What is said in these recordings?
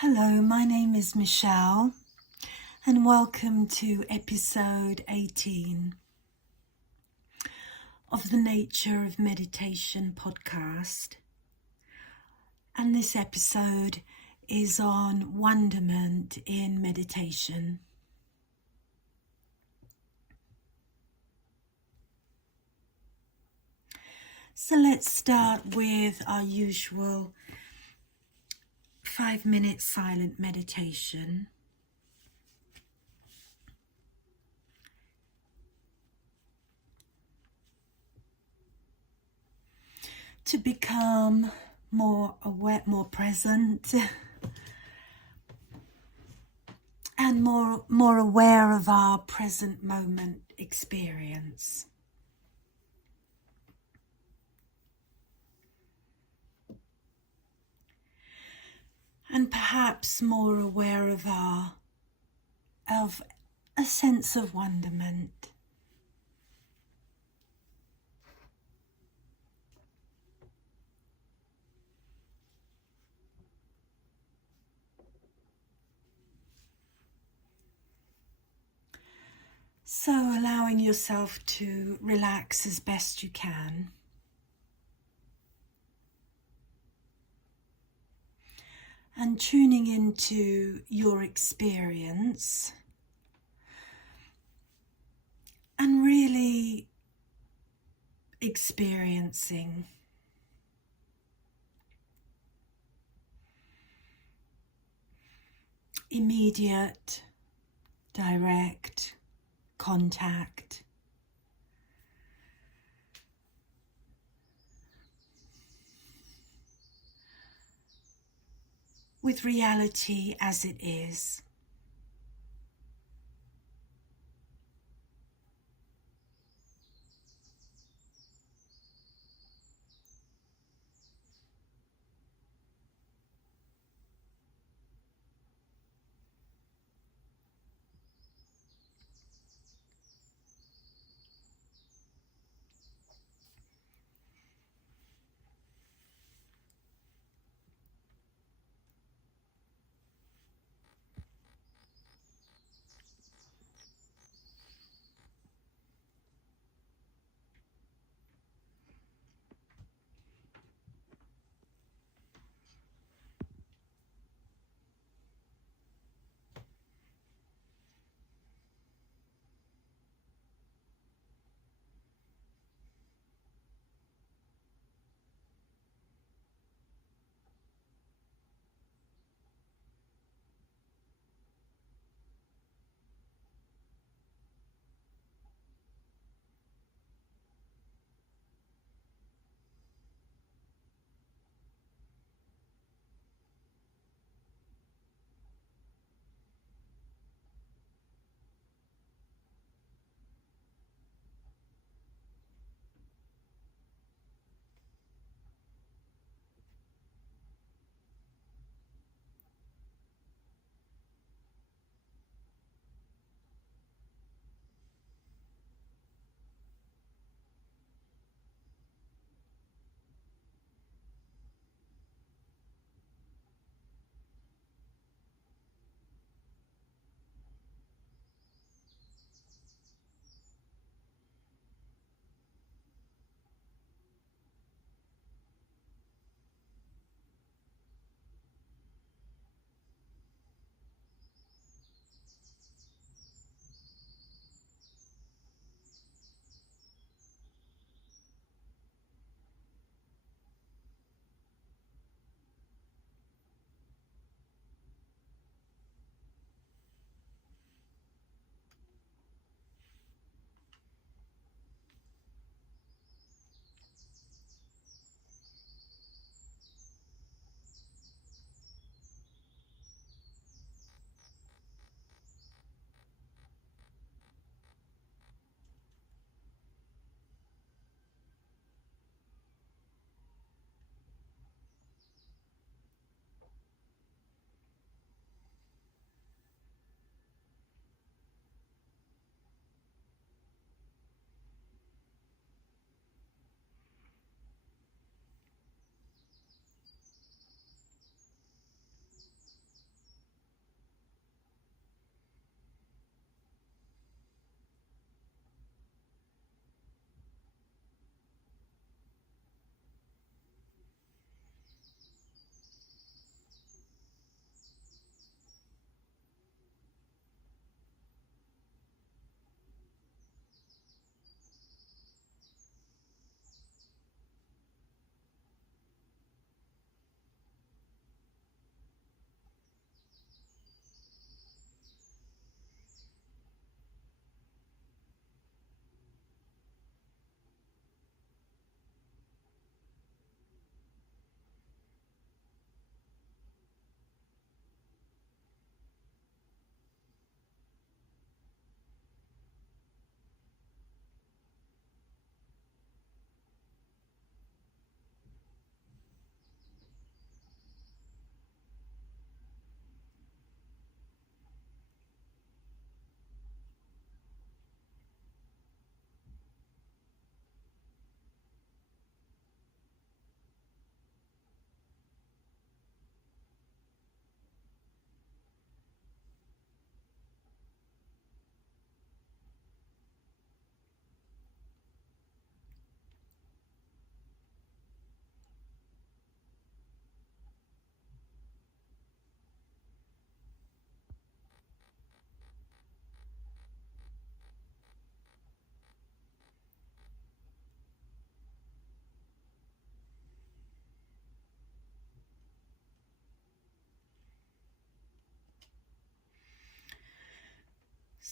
Hello, my name is Michelle and welcome to episode 18 of the Nature of Meditation podcast. And this episode is on wonderment in meditation. So let's start with our usual 5-minute silent meditation. To become more aware, more present, and more aware of our present moment experience. And perhaps more aware of a sense of wonderment. So allowing yourself to relax as best you can. And tuning into your experience. And really experiencing. Immediate, direct contact. With reality as it is.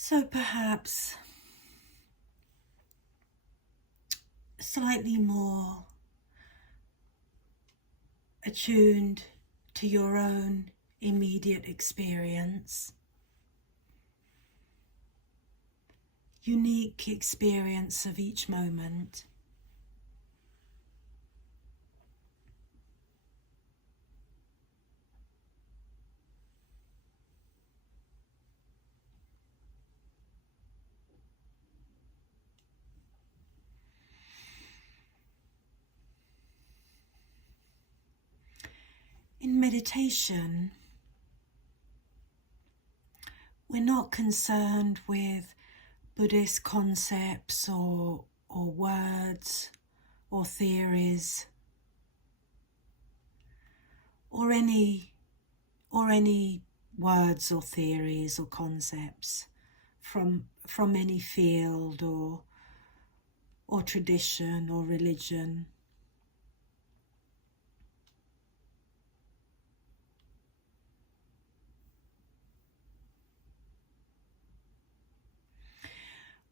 So perhaps slightly more attuned to your own immediate experience, unique experience of each moment. In meditation, we're not concerned with Buddhist concepts or words or theories or any words or theories or concepts from any field or tradition or religion.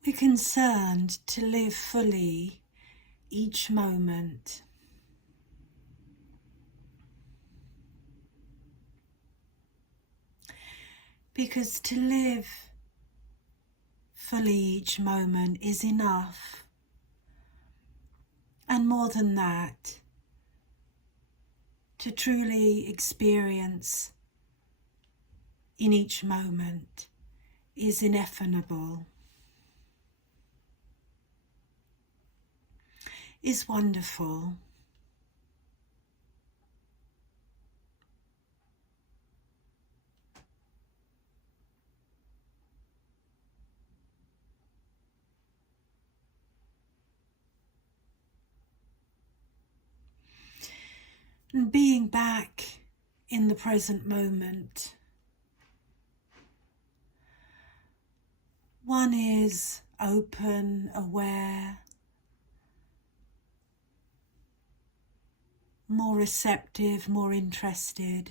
We're concerned to live fully each moment. Because to live fully each moment is enough. And more than that, to truly experience in each moment is ineffable, is wonderful. And being back in the present moment, one is open, aware, more receptive, more interested.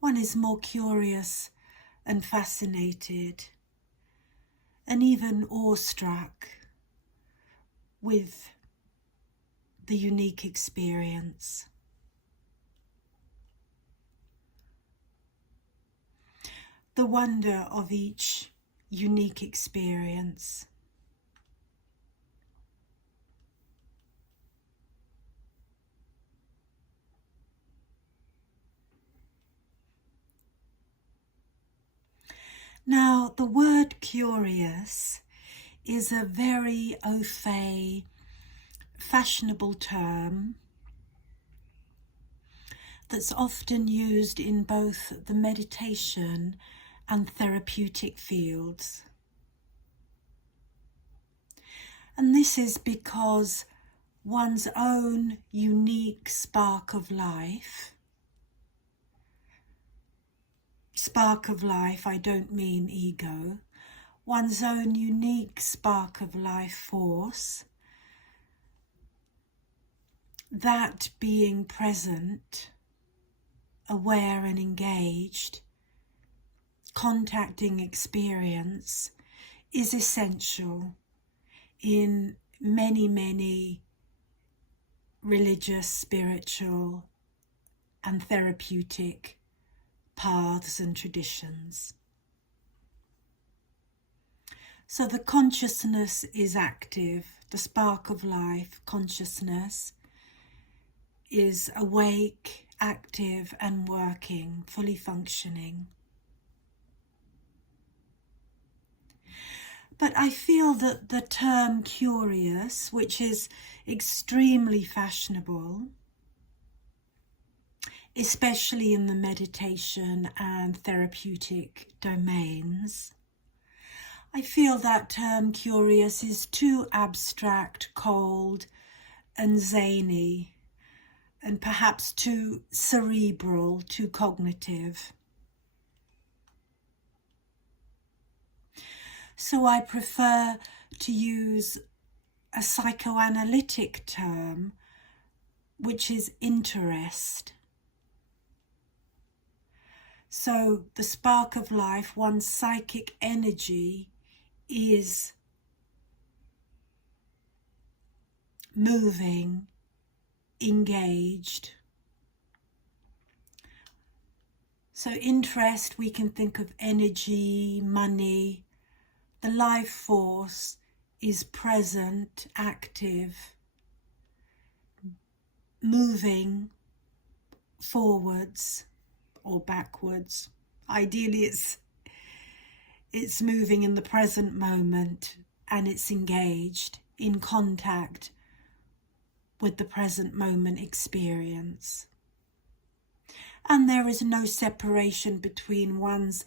One is more curious and fascinated, and even awestruck with the unique experience. The wonder of each unique experience. Now, the word curious is a very au fait, fashionable term that's often used in both the meditation and therapeutic fields. And this is because one's own unique spark of life, I don't mean ego, one's own unique spark of life force, that being present, aware and engaged, contacting experience, is essential in many, many religious, spiritual and therapeutic paths and traditions. So the consciousness is active, the spark of life, consciousness, is awake, active and working, fully functioning. But I feel that the term curious, which is extremely fashionable, especially in the meditation and therapeutic domains, I feel that term curious is too abstract, cold and zany, and perhaps too cerebral, too cognitive. So I prefer to use a psychoanalytic term, which is interest. So the spark of life, one's psychic energy, is moving, engaged. So interest, we can think of energy, money. The life force is present, active, moving forwards or backwards. Ideally it's moving in the present moment, and it's engaged in contact with the present moment experience. And there is no separation between one's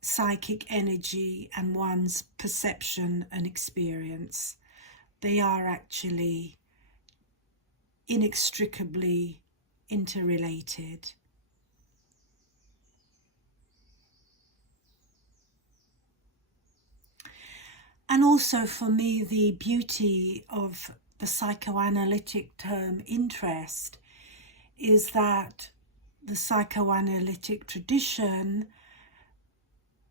psychic energy and one's perception and experience. They are actually inextricably interrelated. And also for me, the beauty of the psychoanalytic term interest is that the psychoanalytic tradition,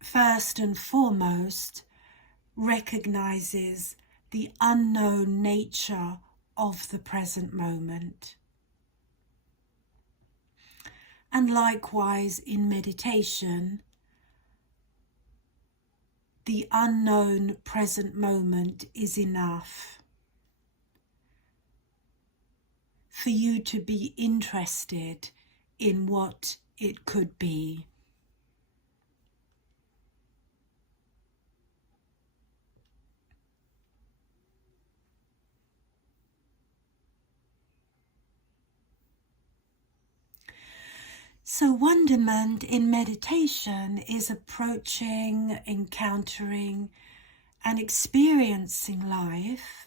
first and foremost, recognizes the unknown nature of the present moment. And likewise in meditation, the unknown present moment is enough for you to be interested in what it could be. So wonderment in meditation is approaching, encountering and experiencing life,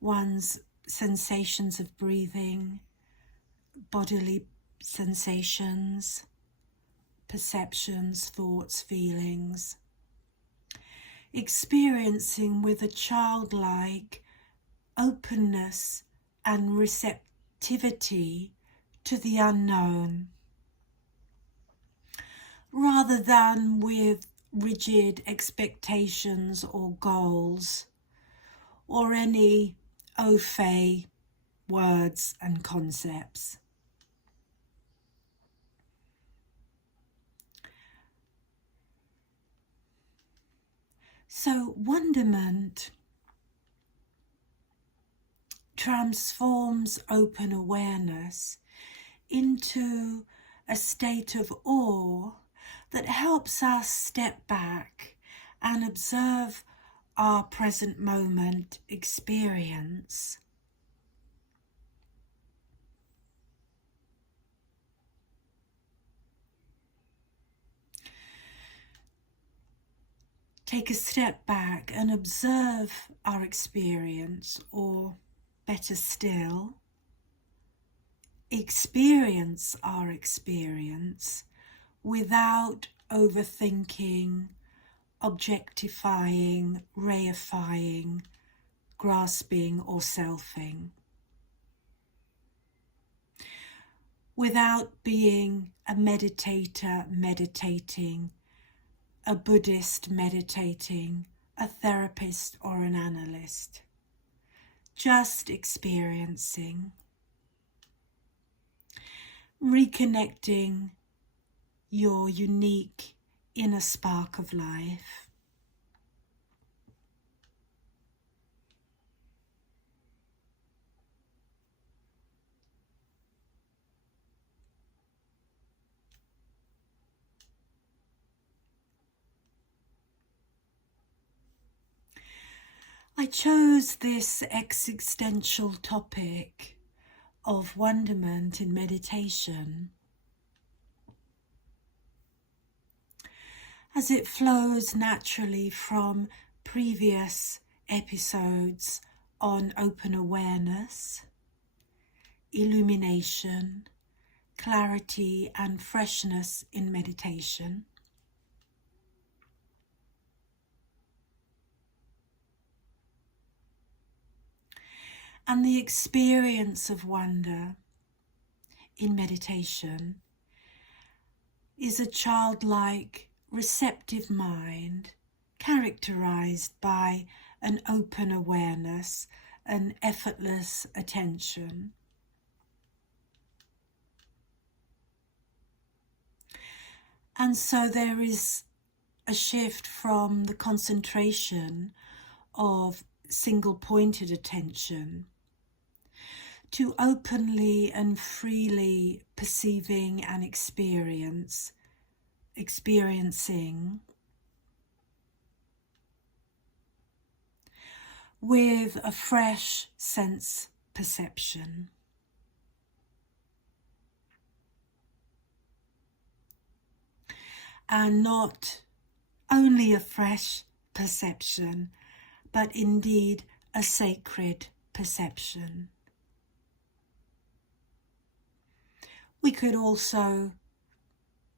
one's sensations of breathing, bodily sensations, perceptions, thoughts, feelings, experiencing with a childlike openness and receptivity to the unknown, rather than with rigid expectations or goals or any au fait words and concepts. So wonderment transforms open awareness into a state of awe that helps us step back and observe our present moment experience. Take a step back and observe our experience, or better still, experience our experience without overthinking, objectifying, reifying, grasping or selfing. Without being a meditator meditating, a Buddhist meditating, a therapist or an analyst. Just experiencing. Reconnecting your unique inner spark of life. I chose this existential topic of wonderment in meditation as it flows naturally from previous episodes on open awareness, illumination, clarity and freshness in meditation. And the experience of wonder in meditation is a childlike, receptive mind characterized by an open awareness, an effortless attention. And so there is a shift from the concentration of single-pointed attention to openly and freely perceiving and experiencing with a fresh sense perception. And not only a fresh perception, but indeed a sacred perception. We could also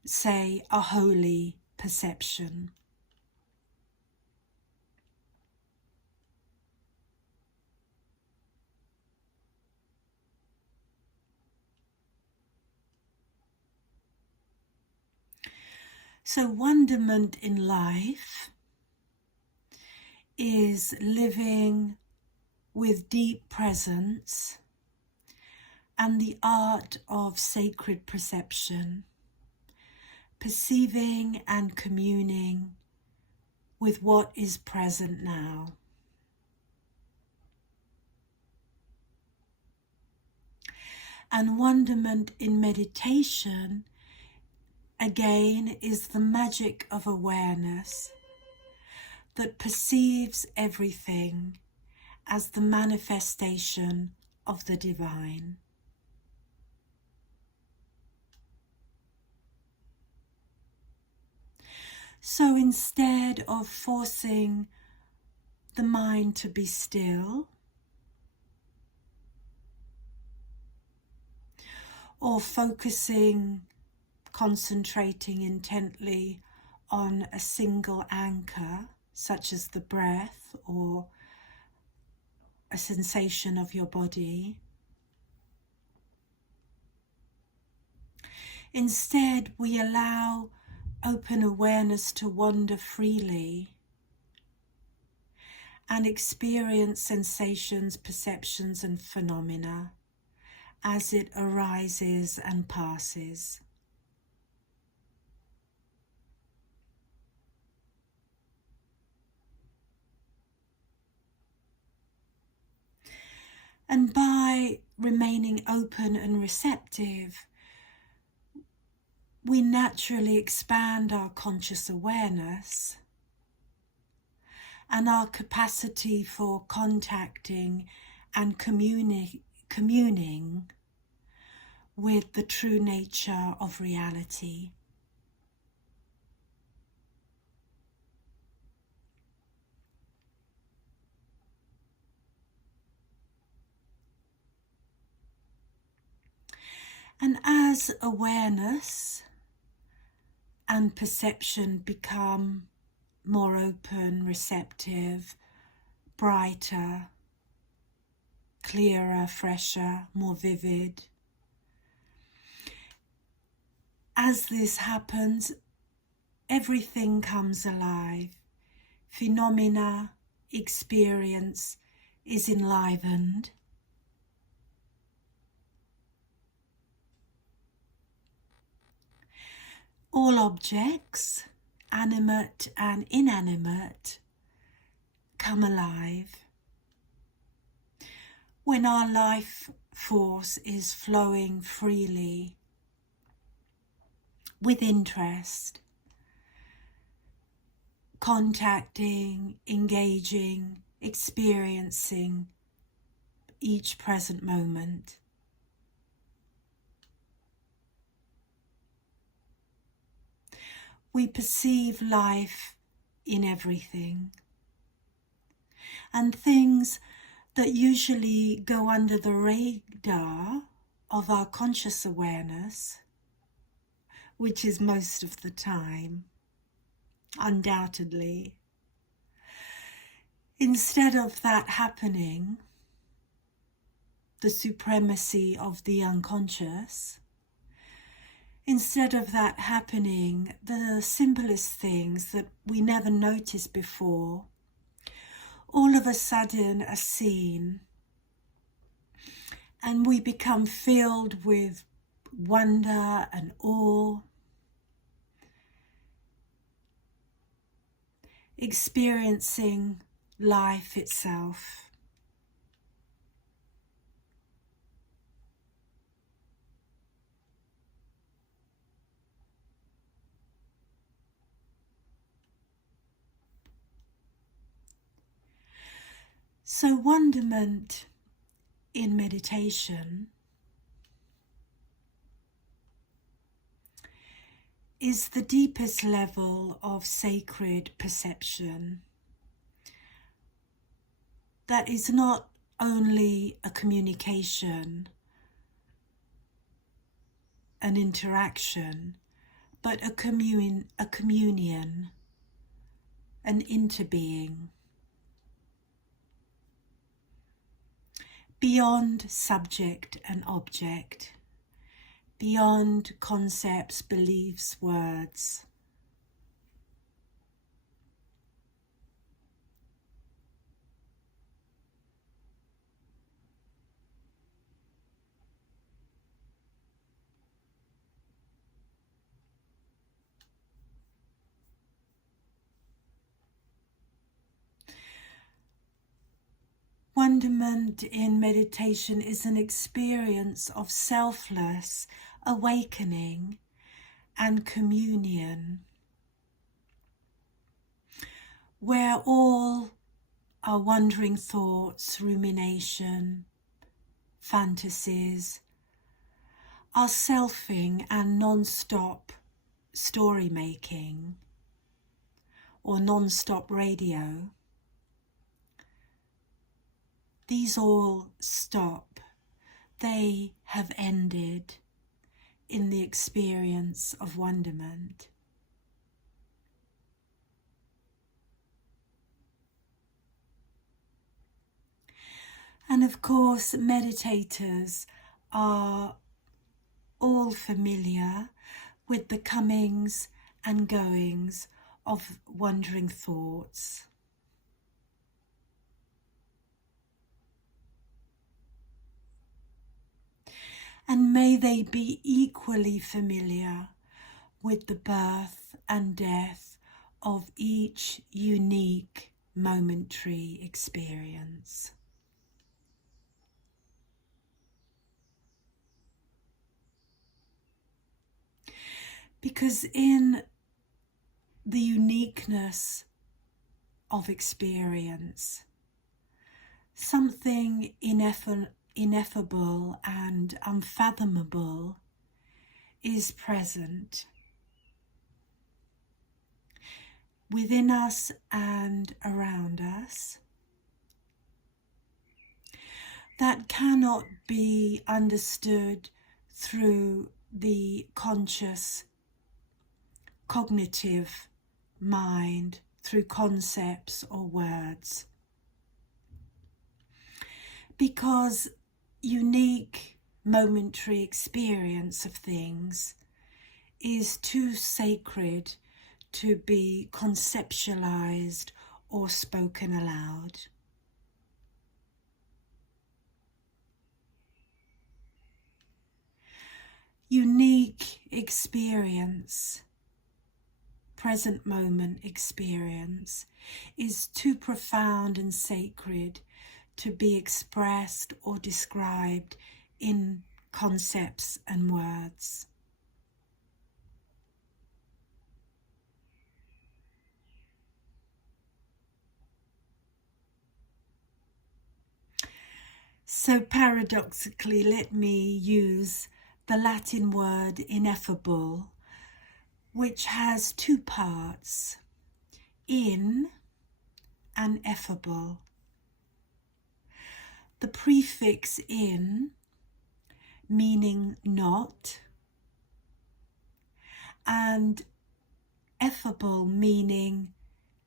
say a holy perception. So wonderment in life is living with deep presence and the art of sacred perception, perceiving and communing with what is present now. And wonderment in meditation, again, is the magic of awareness that perceives everything as the manifestation of the divine. So instead of forcing the mind to be still, or concentrating intently on a single anchor, such as the breath or a sensation of your body, instead we allow open awareness to wander freely and experience sensations, perceptions and phenomena as it arises and passes. And by remaining open and receptive, we naturally expand our conscious awareness and our capacity for contacting and communing with the true nature of reality. And as awareness and perception become more open, receptive, brighter, clearer, fresher, more vivid, as this happens, everything comes alive. Phenomena, experience is enlivened. All objects, animate and inanimate, come alive when our life force is flowing freely with interest, contacting, engaging, experiencing each present moment. We perceive life in everything, and things that usually go under the radar of our conscious awareness, which is most of the time, undoubtedly. Instead of that happening, the supremacy of the unconscious, Instead of that happening, the simplest things that we never noticed before, all of a sudden are seen, and we become filled with wonder and awe, experiencing life itself. So wonderment in meditation is the deepest level of sacred perception that is not only a communication, an interaction, but a communion, an interbeing. Beyond subject and object, beyond concepts, beliefs, words. Wonderment in meditation is an experience of selfless awakening and communion, where all our wandering thoughts, rumination, fantasies, our selfing and non-stop story making or non-stop radio, these all stop. They have ended in the experience of wonderment. And of course, meditators are all familiar with the comings and goings of wandering thoughts. And may they be equally familiar with the birth and death of each unique momentary experience. Because in the uniqueness of experience, something ineffable and unfathomable is present within us and around us that cannot be understood through the conscious, cognitive mind, through concepts or words. Because unique momentary experience of things is too sacred to be conceptualized or spoken aloud. Unique experience, present moment experience, is too profound and sacred to be expressed or described in concepts and words. So paradoxically, let me use the Latin word ineffable, which has two parts, in and effable. The prefix in, meaning not, and effable, meaning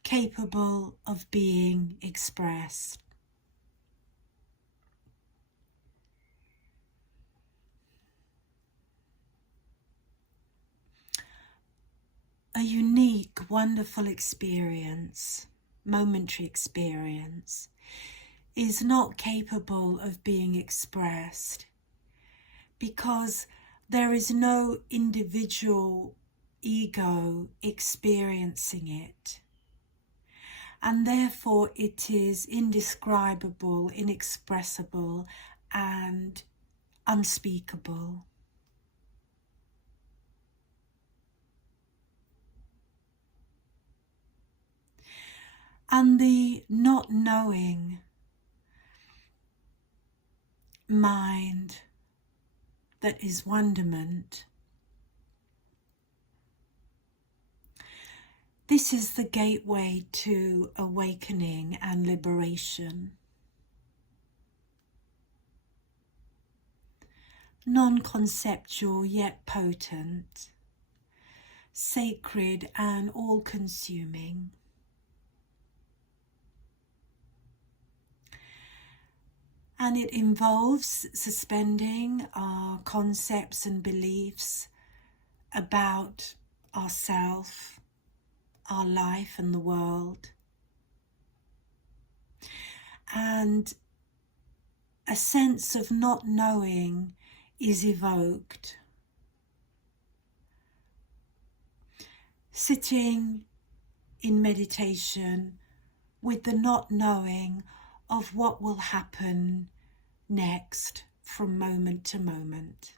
capable of being expressed. unique, wonderful experience, momentary experience, is not capable of being expressed because there is no individual ego experiencing it, and therefore it is indescribable, inexpressible, and unspeakable. And the not knowing mind that is wonderment, this is the gateway to awakening and liberation. Non-conceptual yet potent, sacred and all-consuming. And it involves suspending our concepts and beliefs about ourself, our life and the world. And a sense of not knowing is evoked. Sitting in meditation with the not knowing of what will happen next from moment to moment.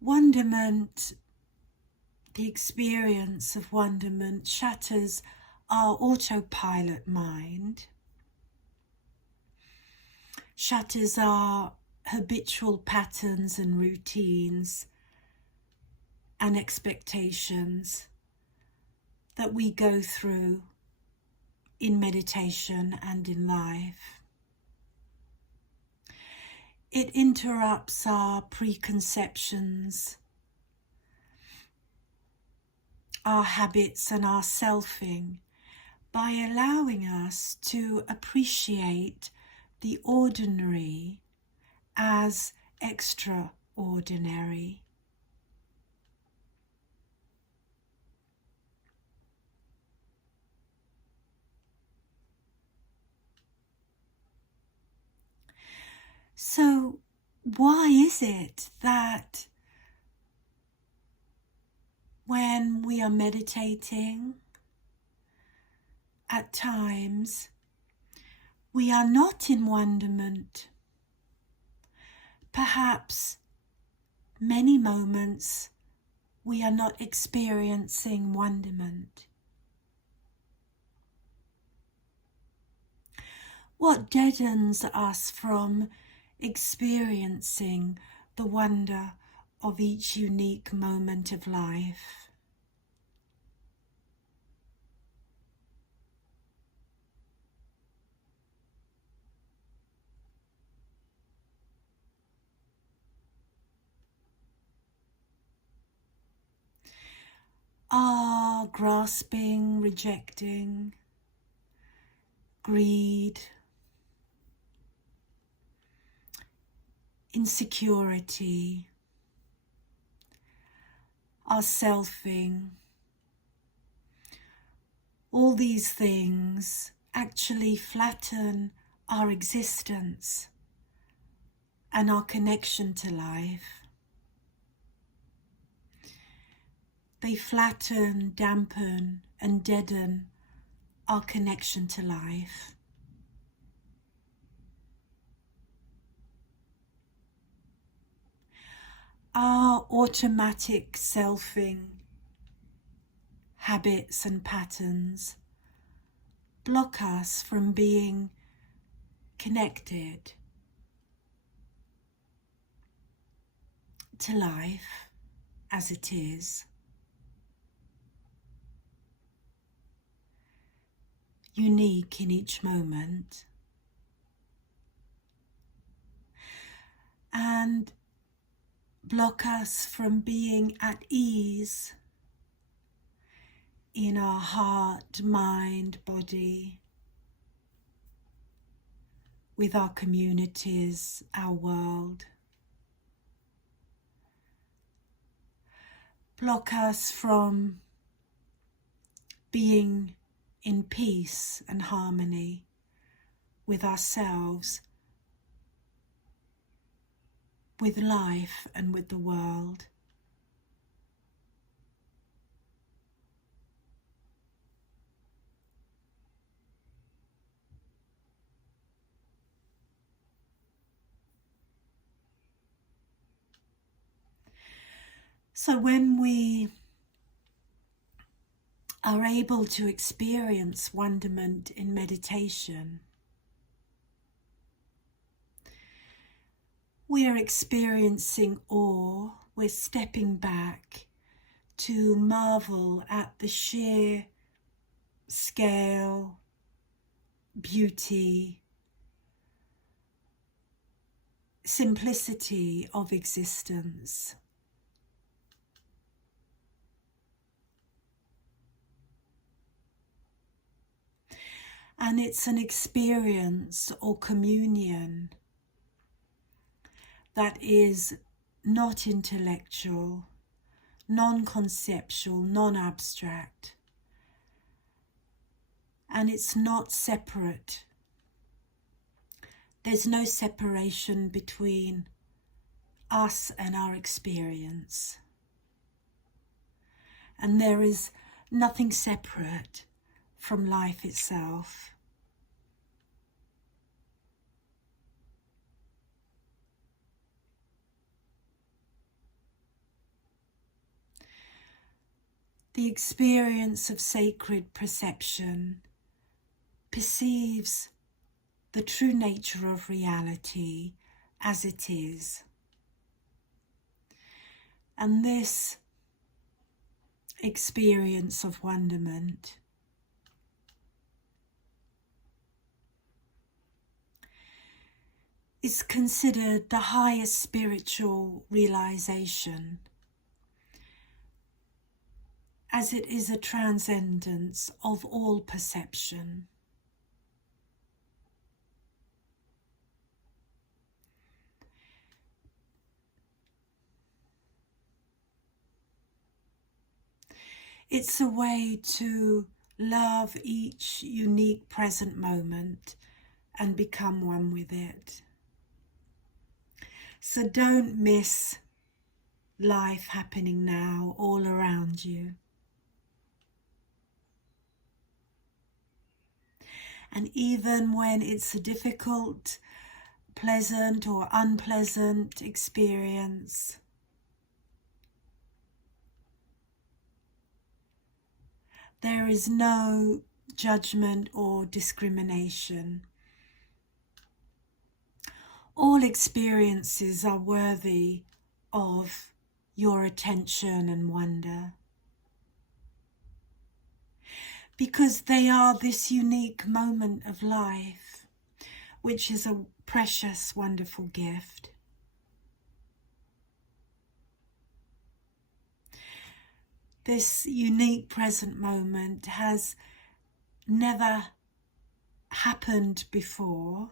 Wonderment, the experience of wonderment, shatters our autopilot mind, shatters our habitual patterns and routines and expectations that we go through in meditation and in life. It interrupts our preconceptions, our habits and our selfing by allowing us to appreciate the ordinary as extraordinary. So why is it that when we are meditating, at times we are not in wonderment? Perhaps many moments we are not experiencing wonderment. What deadens us from experiencing the wonder of each unique moment of life? Our grasping, rejecting, greed, insecurity, our selfing, all these things actually flatten our existence and our connection to life. They flatten, dampen, and deaden our connection to life. Our automatic selfing, habits and patterns block us from being connected to life as it is, unique in each moment. And block us from being at ease in our heart, mind, body, with our communities, our world. Block us from being in peace and harmony with ourselves, with life and with the world. So when we are able to experience wonderment in meditation, we are experiencing awe. We're stepping back to marvel at the sheer scale, beauty, simplicity of existence. And it's an experience or communion that is not intellectual, non-conceptual, non-abstract, and it's not separate. There's no separation between us and our experience, and there is nothing separate from life itself. The experience of sacred perception perceives the true nature of reality as it is. And this experience of wonderment is considered the highest spiritual realization, as it is a transcendence of all perception. It's a way to love each unique present moment and become one with it. So don't miss life happening now all around you. And even when it's a difficult, pleasant or unpleasant experience, there is no judgment or discrimination. All experiences are worthy of your attention and wonder, because they are this unique moment of life, which is a precious, wonderful gift. This unique present moment has never happened before,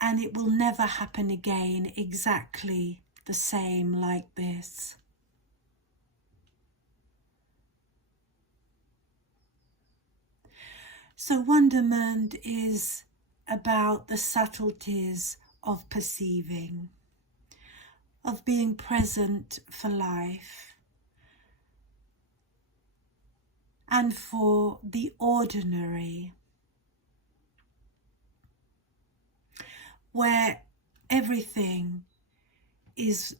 and it will never happen again exactly the same like this. So wonderment is about the subtleties of perceiving, of being present for life, and for the ordinary, where everything is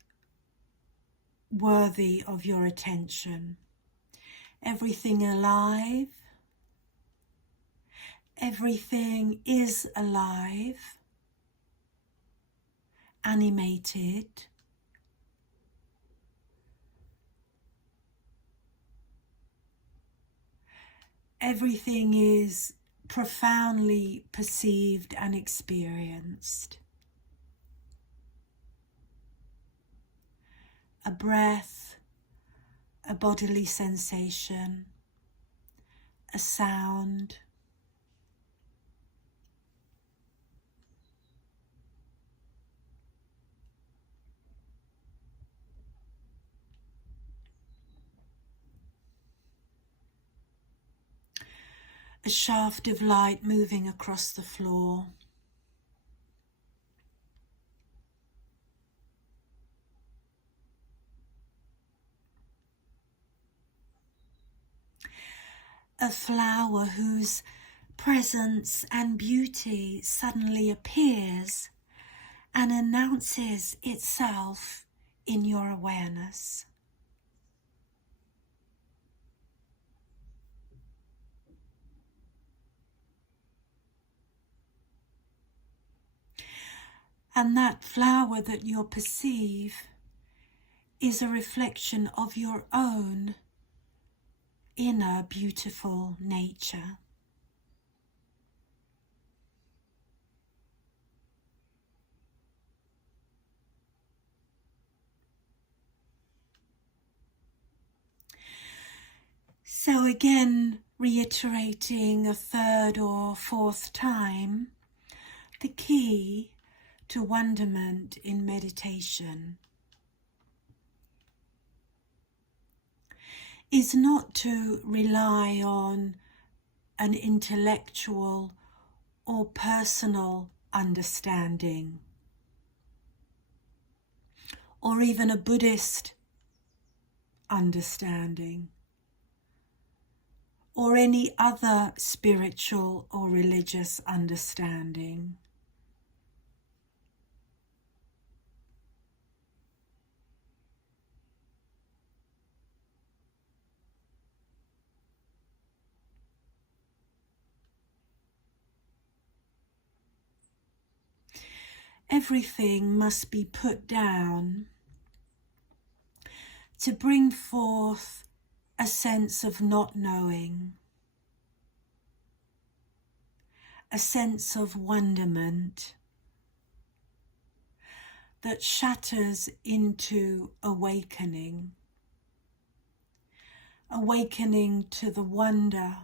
worthy of your attention. Everything alive, everything is alive, animated, everything is profoundly perceived and experienced. a breath, a bodily sensation, a sound. A shaft of light moving across the floor. A flower whose presence and beauty suddenly appears and announces itself in your awareness. And that flower that you perceive is a reflection of your own inner beautiful nature. So again, reiterating a third or fourth time, the key to wonderment in meditation is not to rely on an intellectual or personal understanding, or even a Buddhist understanding, or any other spiritual or religious understanding. Everything must be put down to bring forth a sense of not knowing, a sense of wonderment that shatters into awakening, awakening to the wonder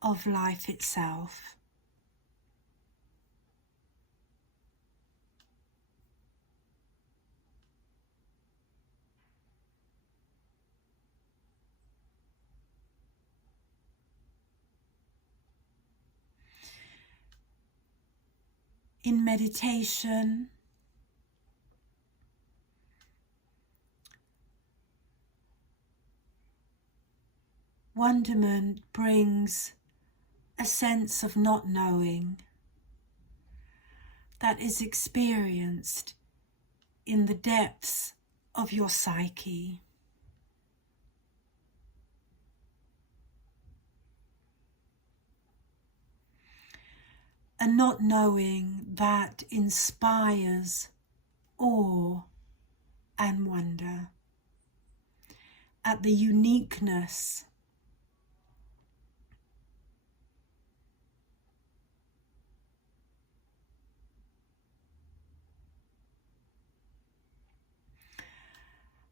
of life itself. In meditation, wonderment brings a sense of not knowing that is experienced in the depths of your psyche. A not knowing that inspires awe and wonder at the uniqueness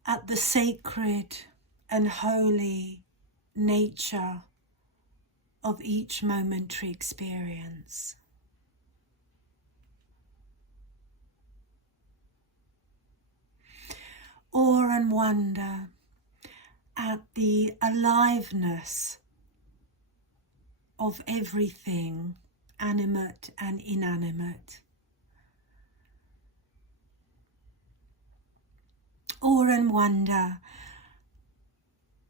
at the sacred and holy nature of each momentary experience. Awe and wonder at the aliveness of everything, animate and inanimate. Awe and wonder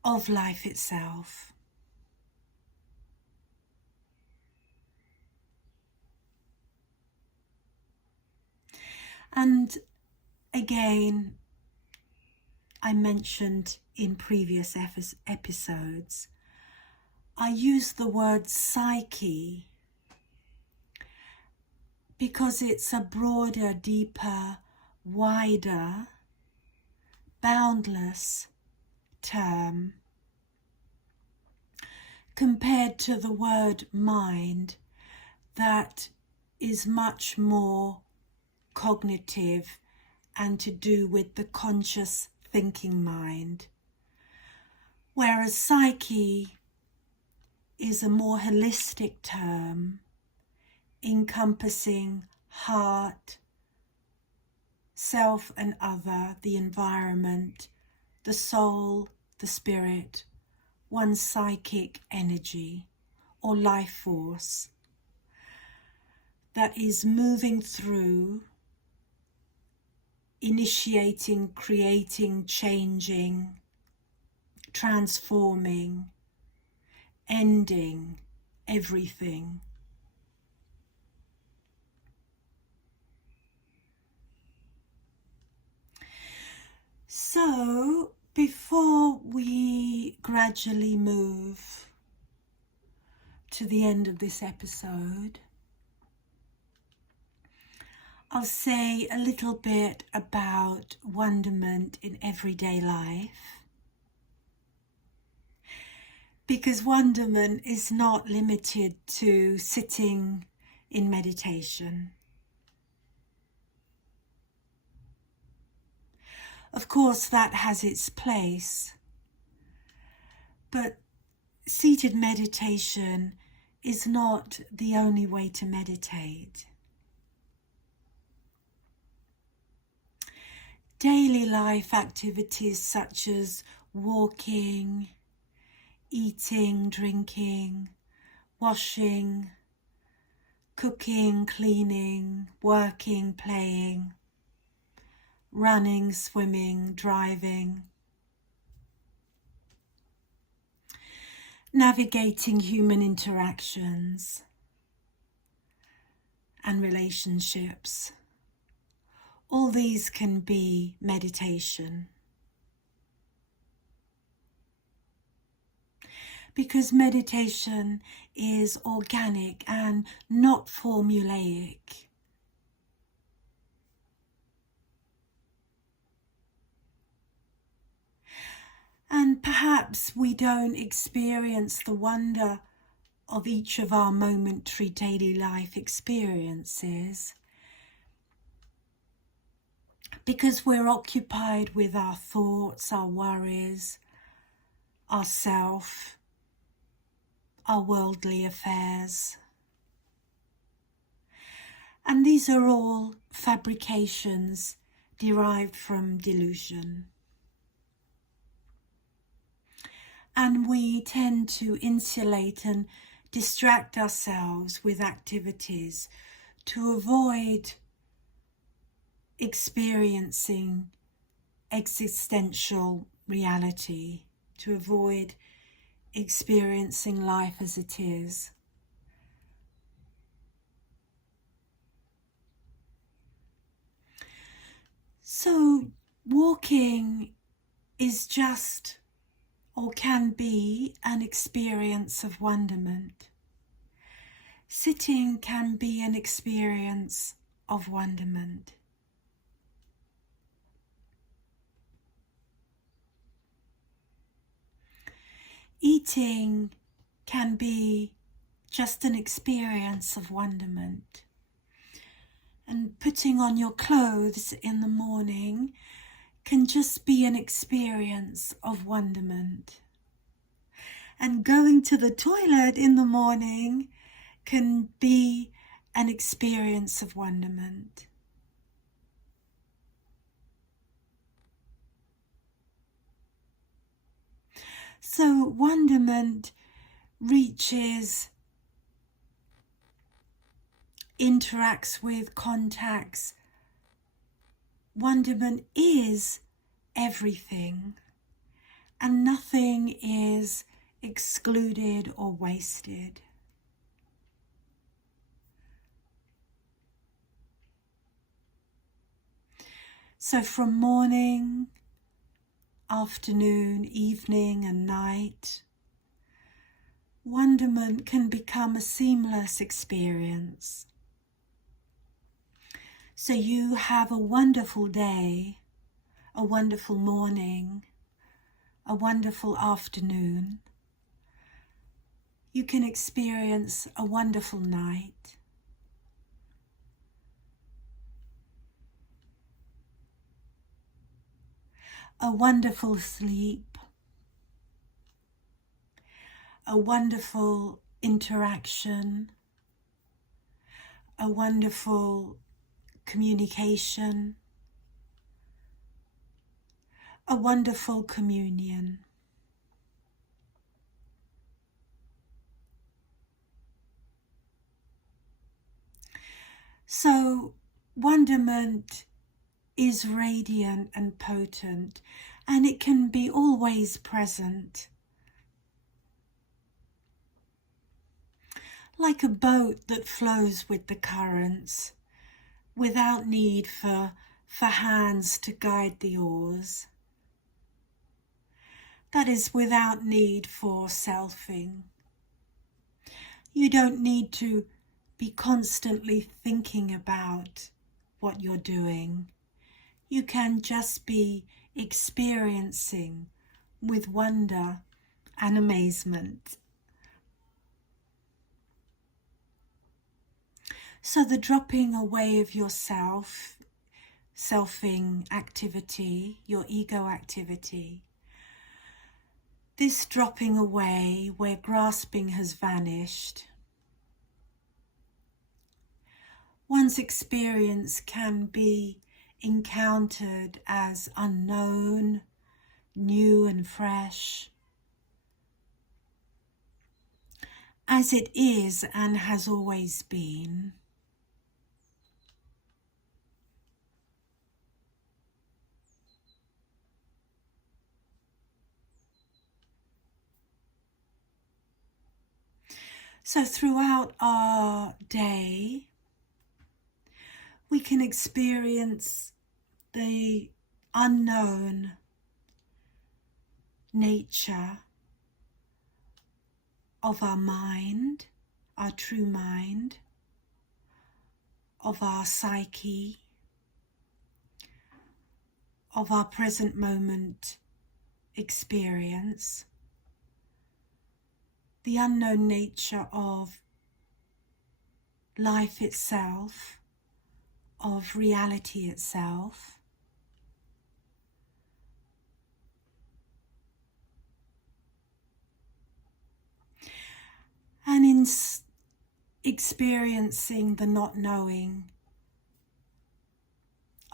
of life itself. And again, I mentioned in previous episodes, I use the word psyche because it's a broader, deeper, wider, boundless term compared to the word mind that is much more cognitive and to do with the conscious thinking mind, whereas psyche is a more holistic term encompassing heart, self and other, the environment, the soul, the spirit, one's psychic energy or life force that is moving through, initiating, creating, changing, transforming, ending everything. So, before we gradually move to the end of this episode, I'll say a little bit about wonderment in everyday life. Because wonderment is not limited to sitting in meditation. Of course, that has its place, but seated meditation is not the only way to meditate. Daily life activities such as walking, eating, drinking, washing, cooking, cleaning, working, playing, running, swimming, driving, navigating human interactions and relationships. All these can be meditation. Because meditation is organic and not formulaic. And perhaps we don't experience the wonder of each of our momentary daily life experiences because we're occupied with our thoughts, our worries, our self, our worldly affairs. And these are all fabrications derived from delusion. And we tend to insulate and distract ourselves with activities to avoid experiencing existential reality, to avoid experiencing life as it is. So walking is just or can be an experience of wonderment. Sitting can be an experience of wonderment. Eating can be just an experience of wonderment. And putting on your clothes in the morning can just be an experience of wonderment. And going to the toilet in the morning can be an experience of wonderment. So wonderment reaches, interacts with, contacts. Wonderment is everything, and nothing is excluded or wasted. So from morning, afternoon, evening and night, wonderment can become a seamless experience. So you have a wonderful day, a wonderful morning, a wonderful afternoon. You can experience a wonderful night. a wonderful sleep, a wonderful interaction, a wonderful communication, a wonderful communion. So, wonderment is radiant and potent, and it can be always present. Like a boat that flows with the currents, without need for hands to guide the oars. That is, without need for selfing. You don't need to be constantly thinking about what you're doing. You can just be experiencing with wonder and amazement. So the dropping away of yourself, selfing activity, your ego activity, this dropping away where grasping has vanished, one's experience can be encountered as unknown, new and fresh, as it is and has always been. So throughout our day, we can experience the unknown nature of our mind, our true mind, of our psyche, of our present moment experience, the unknown nature of life itself, of reality itself. And in experiencing the not knowing,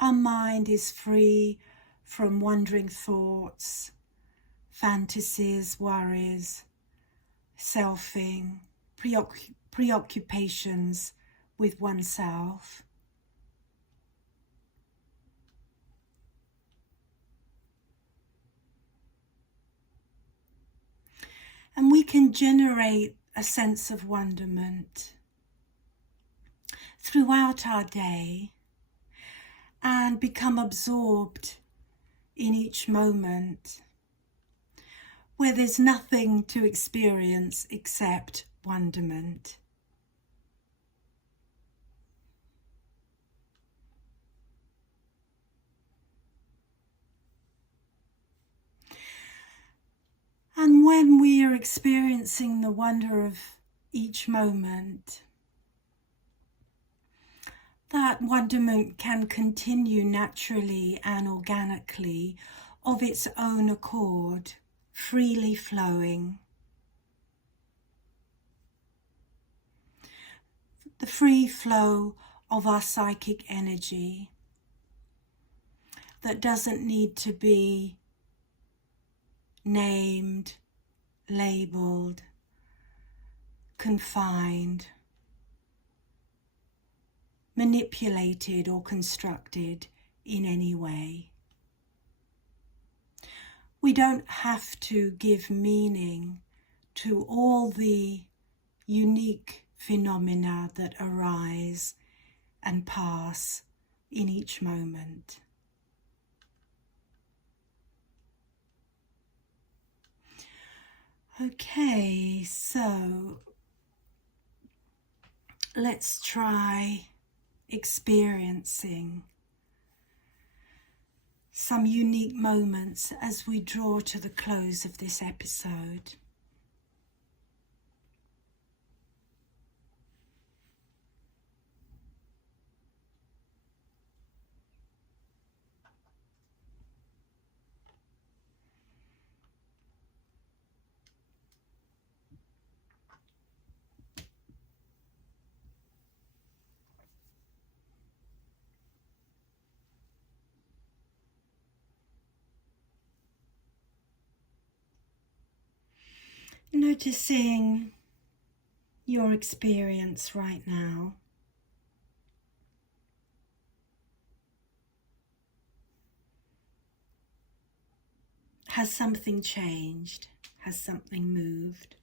our mind is free from wandering thoughts, fantasies, worries, selfing, preoccupations with oneself. And we can generate a sense of wonderment throughout our day and become absorbed in each moment where there's nothing to experience except wonderment. And when we are experiencing the wonder of each moment, that wonderment can continue naturally and organically of its own accord, freely flowing. The free flow of our psychic energy that doesn't need to be named, labeled, confined, manipulated or constructed in any way. We don't have to give meaning to all the unique phenomena that arise and pass in each moment. Okay, so let's try experiencing some unique moments as we draw to the close of this episode. Noticing your experience right now. Has something changed? Has something moved?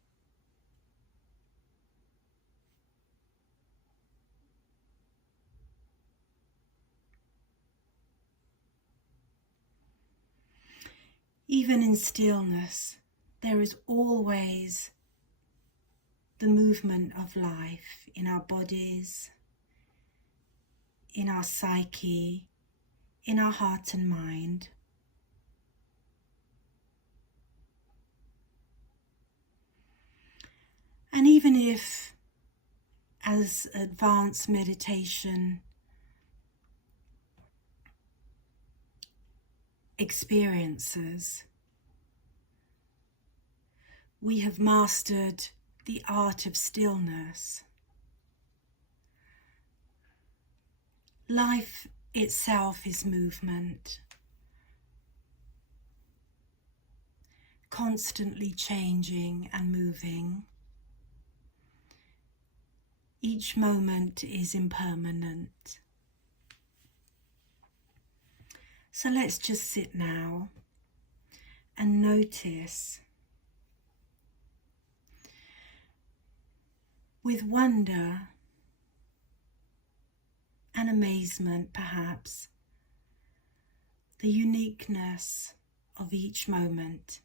Even in stillness, there is always the movement of life in our bodies, in our psyche, in our heart and mind. And even if, as advanced meditation experiences, we have mastered the art of stillness, life itself is movement, constantly changing and moving. Each moment is impermanent. So let's just sit now and notice with wonder and amazement, perhaps, the uniqueness of each moment.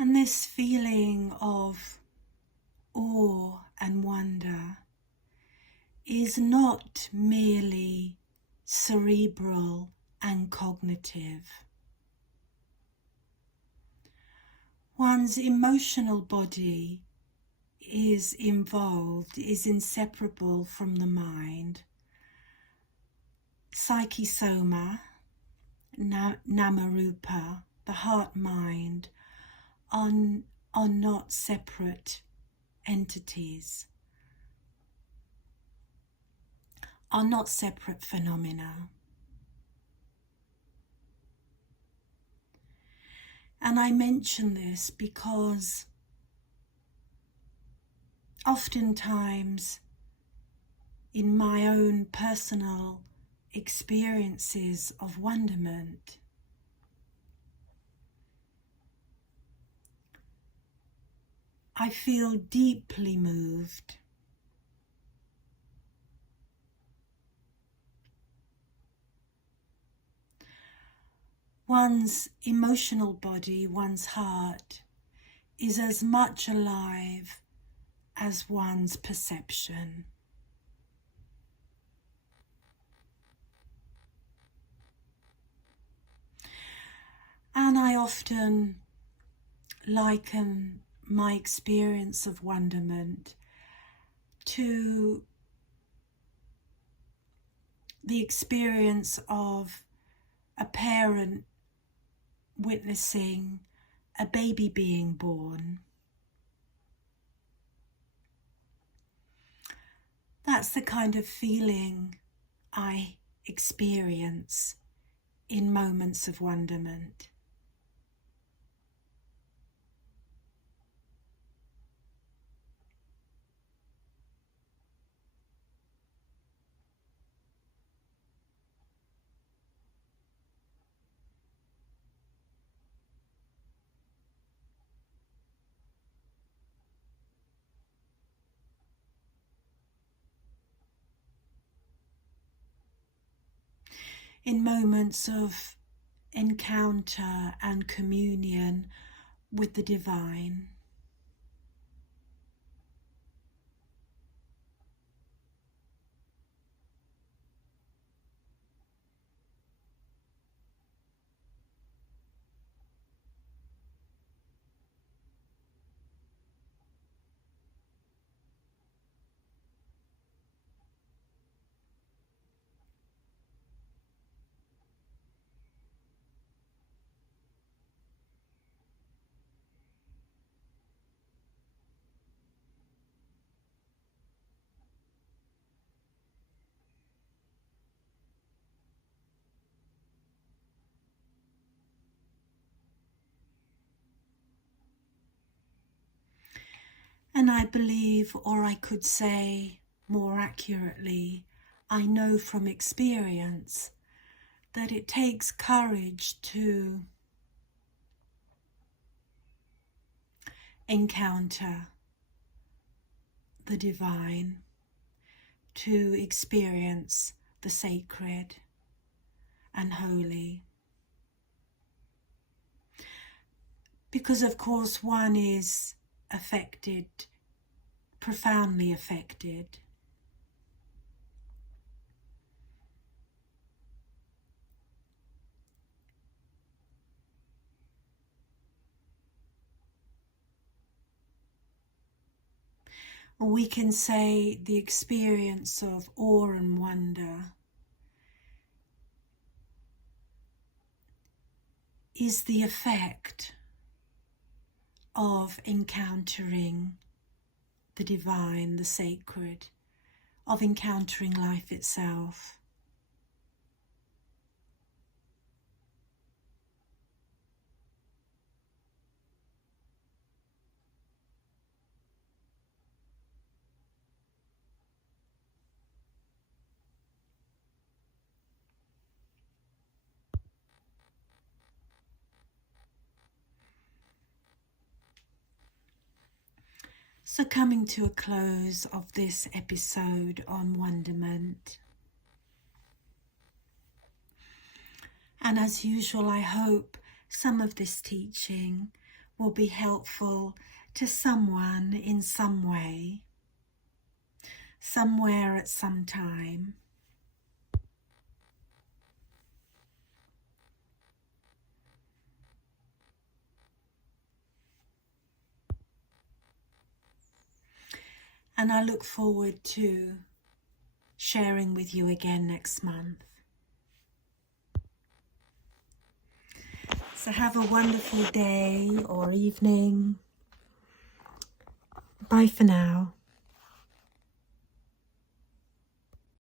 And this feeling of awe and wonder is not merely cerebral and cognitive. One's emotional body is involved, is inseparable from the mind. Psyche soma, namarupa, the heart-mind, are not separate entities, are not separate phenomena. And I mention this because oftentimes in my own personal experiences of wonderment, I feel deeply moved. One's emotional body, one's heart, is as much alive as one's perception. And I often liken my experience of wonderment to the experience of a parent witnessing a baby being born. That's the kind of feeling I experience in moments of wonderment. in moments of encounter and communion with the divine. And I believe, or I could say more accurately, I know from experience that it takes courage to encounter the divine, to experience the sacred and holy. Because of course one is affected, profoundly affected. Or we can say the experience of awe and wonder is the effect of encountering the divine, the sacred, of encountering life itself. So coming to a close of this episode on Wonderment. And as usual, I hope some of this teaching will be helpful to someone in some way, somewhere at some time. And I look forward to sharing with you again next month. So have a wonderful day or evening. Bye for now.